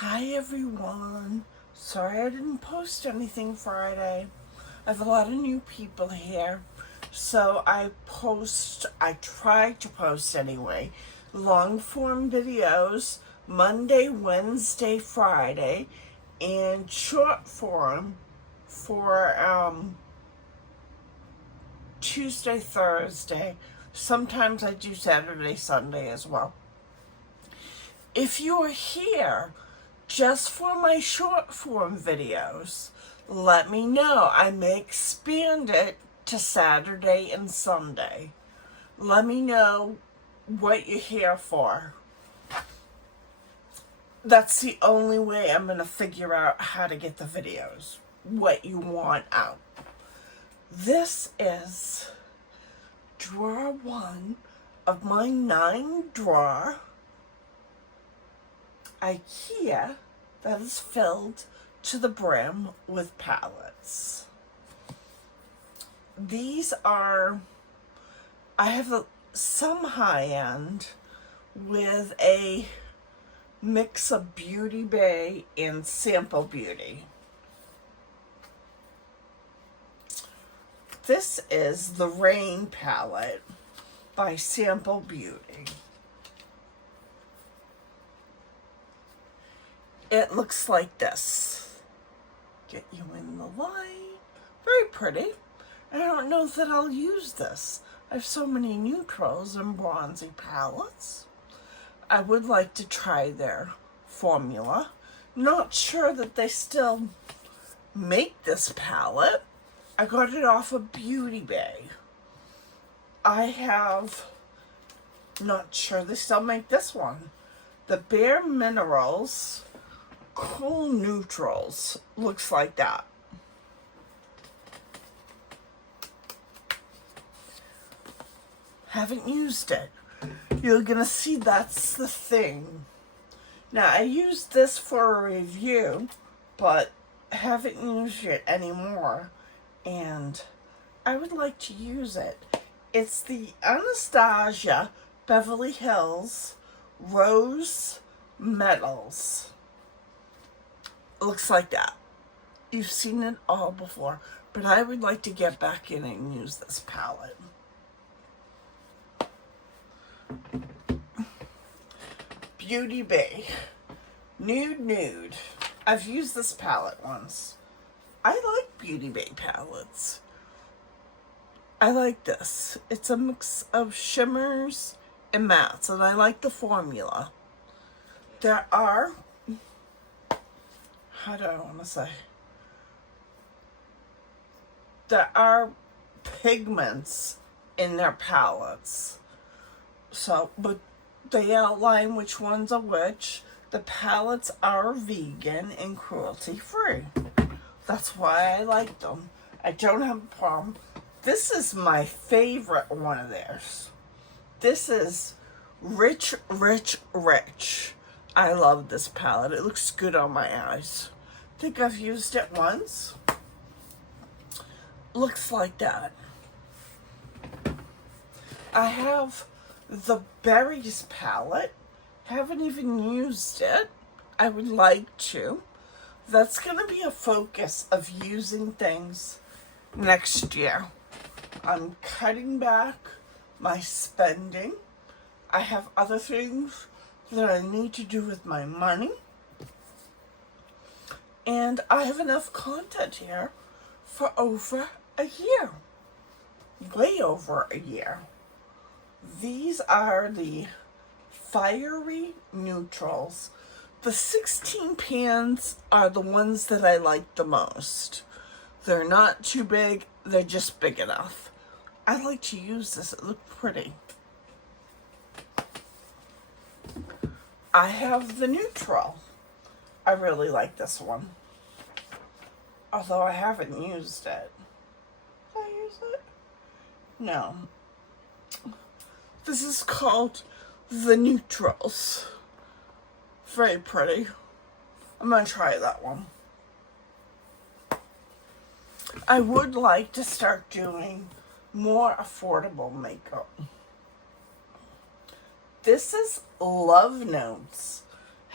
Hi everyone. Sorry I didn't post anything Friday. I have a lot of new people here. So I try to post anyway, long form videos Monday, Wednesday, Friday, and short form for Tuesday, Thursday. Sometimes I do Saturday, Sunday as well. If you are here just for my short form videos, let me know. I may expand it to Saturday and Sunday. Let me know what you're here for. That's the only way I'm going to figure out how to get the videos, what you want out. This is drawer 1 of my 9-drawer IKEA that is filled to the brim with palettes. These are, I have some high-end with a mix of Beauty Bay and Sample Beauty. This is the Rain palette by Sample Beauty. It looks like this. Get you in the light. Very pretty. I don't know that I'll use this. I have so many neutrals and bronzy palettes. I would like to try their formula. Not sure that they still make this palette. I got it off of Beauty Bay. Not sure they still make this one. The Bare Minerals Cool Neutrals. Looks like that. Haven't used it. You're gonna see that's the thing. Now, I used this for a review, but haven't used it anymore, and I would like to use it. It's the Anastasia Beverly Hills Rose Metals. Looks like that. You've seen it all before, but I would like to get back in and use this palette. Beauty Bay Nude. I've used this palette once. I like Beauty Bay palettes. I like this. It's a mix of shimmers and mattes, and I like the formula. There are, how do I want to say? There are pigments in their palettes. So, but they outline which ones are which. The palettes are vegan and cruelty free. That's why I like them. I don't have a problem. This is my favorite one of theirs. This is Rich. I love this palette. It looks good on my eyes. I think I've used it once. Looks like that. I have the Berries palette. Haven't even used it. I would like to. That's going to be a focus of using things next year. I'm cutting back my spending. I have other things that I need to do with my money. And I have enough content here for over a year. Way over a year. These are the Fiery Neutrals. The 16 pans are the ones that I like the most. They're not too big, they're just big enough. I like to use this, it looks pretty. I have the neutral. I really like this one. Although I haven't used it. Did I use it? No. This is called the Neutrals. Very pretty. I'm going to try that one. I would like to start doing more affordable makeup. This is Love Notes.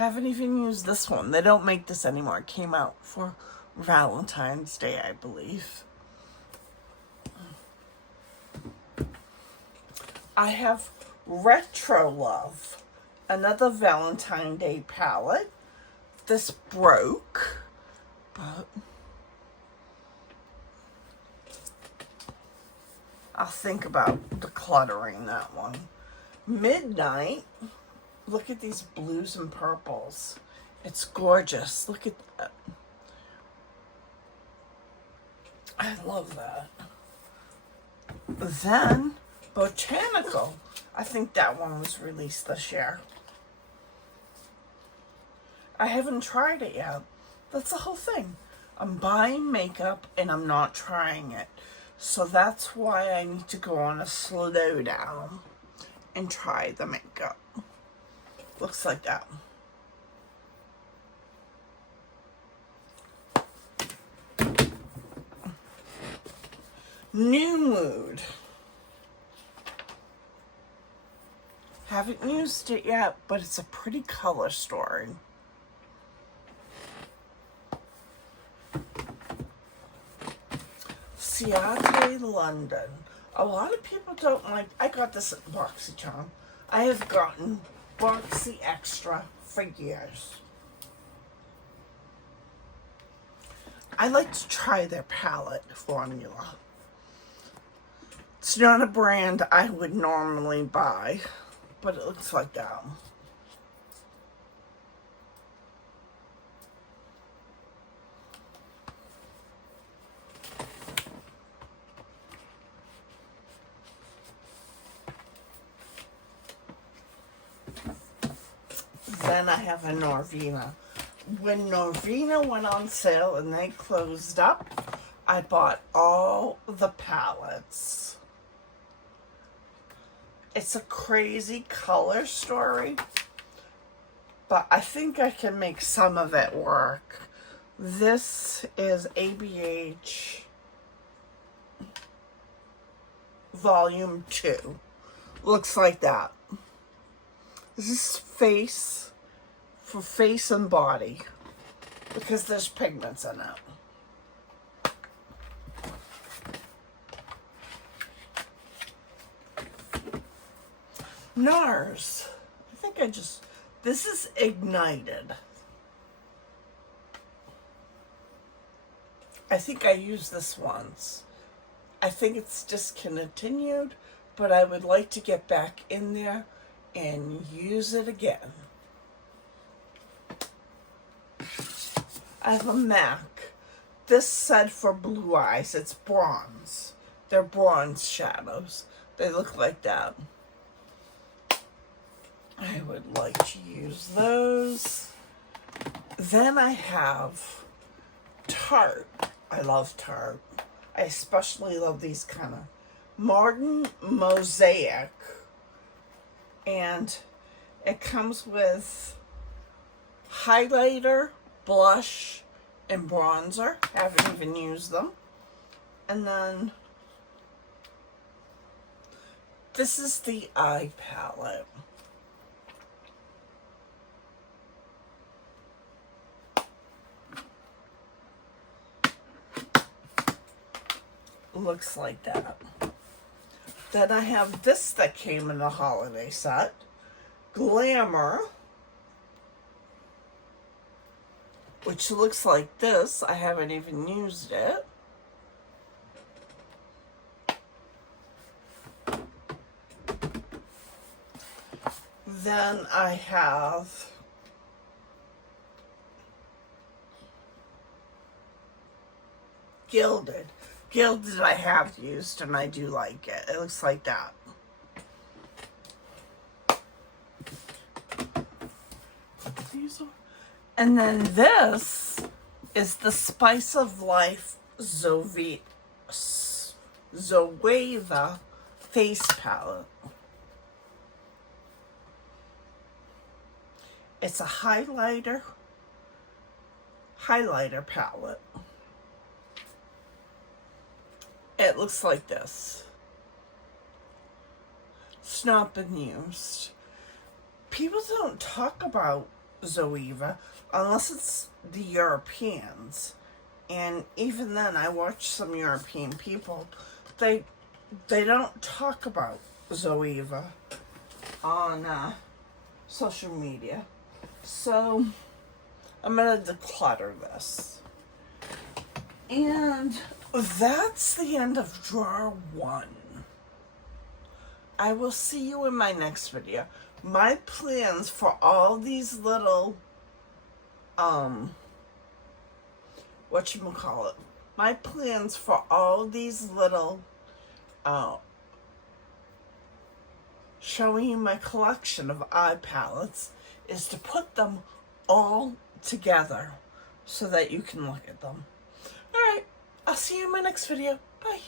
Haven't even used this one. They don't make this anymore. It came out for Valentine's Day, I believe. I have Retro Love, another Valentine's Day palette. This broke, but I'll think about decluttering that one. Midnight. Look at these blues and purples. It's gorgeous. Look at that. I love that. Then, Botanical. I think that one was released this year. I haven't tried it yet. That's the whole thing. I'm buying makeup and I'm not trying it. So that's why I need to go on a slow down and try the makeup. Looks like that. New Mood. Haven't used it yet, but it's a pretty color story. Ciate London. A lot of people don't like. I got this at BoxyCharm. I have gotten Boxy Extra for years. I like to try their palette formula. It's not a brand I would normally buy, but it looks like that. Then I have a Norvina. When Norvina went on sale and they closed up, I bought all the palettes. It's a crazy color story, but I think I can make some of it work. This is ABH Volume 2. Looks like that. This is face, for face and body, because there's pigments in it. NARS. This is Ignited. I think I used this once. I think it's discontinued, but I would like to get back in there and use it again. I have a MAC. This said for blue eyes. It's bronze. They're bronze shadows. They look like that. I would like to use those. Then I have Tarte. I love Tarte. I especially love these kind of modern mosaic. And it comes with highlighter, blush, and bronzer. Haven't even used them. And then this is the eye palette. Looks like that. Then I have this that came in the holiday set. Glamour. Which looks like this. I haven't even used it. Then I have Gilded. Gilded I have used and I do like it. It looks like that. And then this is the Spice of Life Zoeva face palette. It's a highlighter palette. It looks like this. It's not been used. People don't talk about Zoeva, unless it's the Europeans. And even then, I watch some European people. They don't talk about Zoeva on social media. So I'm gonna declutter this. And that's the end of drawer 1. I will see you in my next video. My plans for all these little, whatchamacallit, my plans for all these little, showing you my collection of eye palettes is to put them all together so that you can look at them. Alright, I'll see you in my next video. Bye.